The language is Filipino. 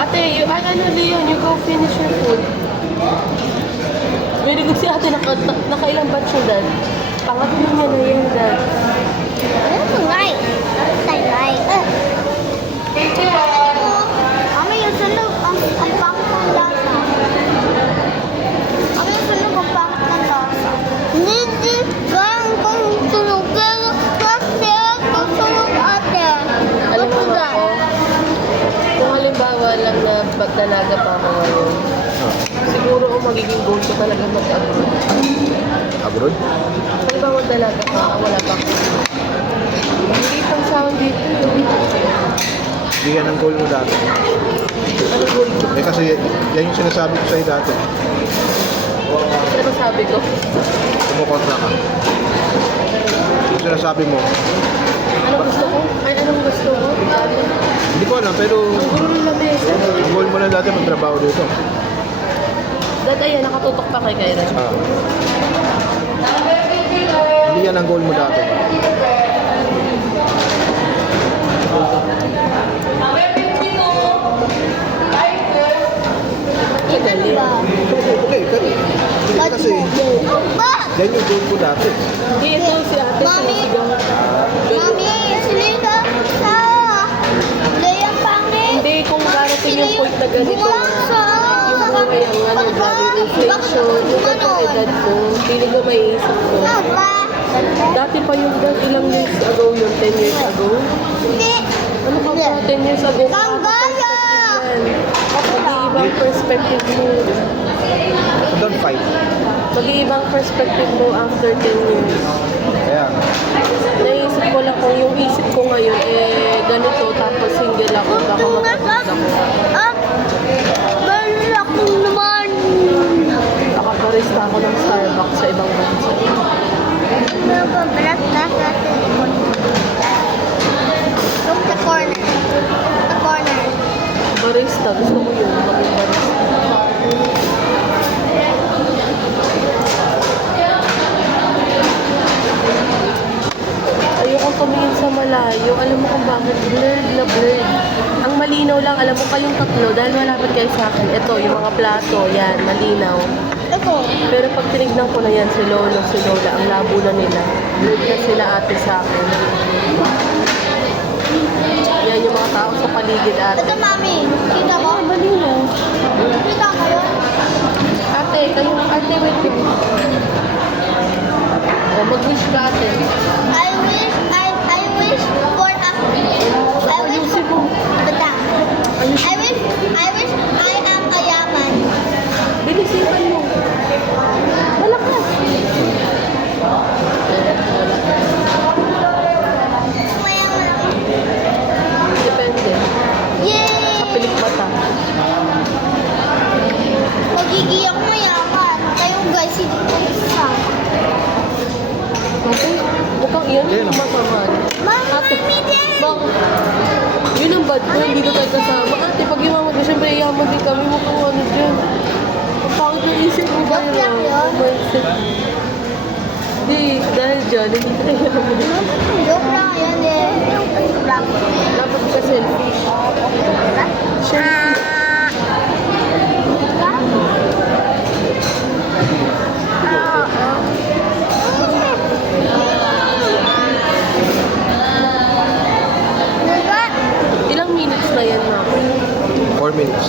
Ate, ano yun? You go finish your food. Very good si ate. Nakailang batch yung dad. Pangatlo niya na yun, dad. Mami, yung sunog, ang pangit ng lasa. Mami, yung sunog, ang pangit ng lasa. Hindi kang kung sunog, kasi kung sunog ate. Alam mo ba ako, kung halimbawa lang na dalaga pa ako ngayon, siguro kung magiging goal ko talaga mag-abroad. Abroad? Halimbawa dalaga pa, wala pa ako. Hindi pang sound dito. Hindi yan ang goal mo dati. Ano goal ko? Eh kasi yan yung sinasabi ko sa'yo dati. Ano ba sabi ko? Kumukontra ka. Yung sinasabi mo, Ano gusto ko? Ay, anong gusto ko? hindi ko alam, pero Ang gulo ng lamesa. ang goal mo na dati magtrabaho dito. Dad, ayan, nakatutok pa kay Kyra. Ah. Hindi yan ang goal mo dati. Galing. Okay, kasi yan yung goal ko dati. Hindi, ito si ate. Mami. Sinisigaw. Mami, silita sa Leia pangit. Hindi, kung darating yung point na ganito, yung Bumagsak. buhay ang ano, grabe yung inflation, yung ganitong edad ko, hindi ko maiisip ko. Dati pa yung dad, ilang years ago yun, 10 years ago. Hindi. Ano ka ba, 10 years ago? Tanggaya! Mag-iibang perspective mo. Don't fight. Mag-iibang perspective mo after 10 years. Kaya, Naisip ko lang kung yung isip ko ngayon, ganito, tapos single ako, baka matapos ako. Malaki naman. Nakabarista ako ng Starbucks sa ibang bansa. Nababalat na natin. Look the corner. The corner. Barista, gusto ko yun, maging barista. Ayoko tumingin sa malayo. Alam mo kung bakit? Blurred na blurred. Ang malinaw lang, alam mo kayong tatlo, dahil malapit kayo sa akin. Ito, yung mga plato, yan, malinaw. Ito. Pero pag tinignan ko na yan, si Lolo, si Lola, ang labo na nila. Blurred na sila ate sa akin. Yan yung mga tao sa paligid ate. Ito, mami. Kita mo? Malinaw. Kita mo yun? Ate, ate, wait lang. O, mag-wish ka ate. I wish for a... Ayusin mo. Bata. I wish I am a yaman. Bilisipan mo. Malakas. Mayaman. Depende. Yay! Sa pilik mata. Magiging ako mayaman. Kayo guys, hindi ko kasama. Okay. Mukhang iyan Ayun, yung masama. Mami din! Bang, yun ang bad boy, hindi ko tayo kasama. Ate, pag yumaman ko, syempre yaman din kami. Mukhang ano dyan. Ang pangit yung isip mo ba Joke lang yun. Mindset. Hindi, dahil dyan, hindi tayo yaman. Joke lang yan eh. Joke lang. Dapat ka selfish. Selfish. Ilang minutes na yan, ma'am? 4 minutes.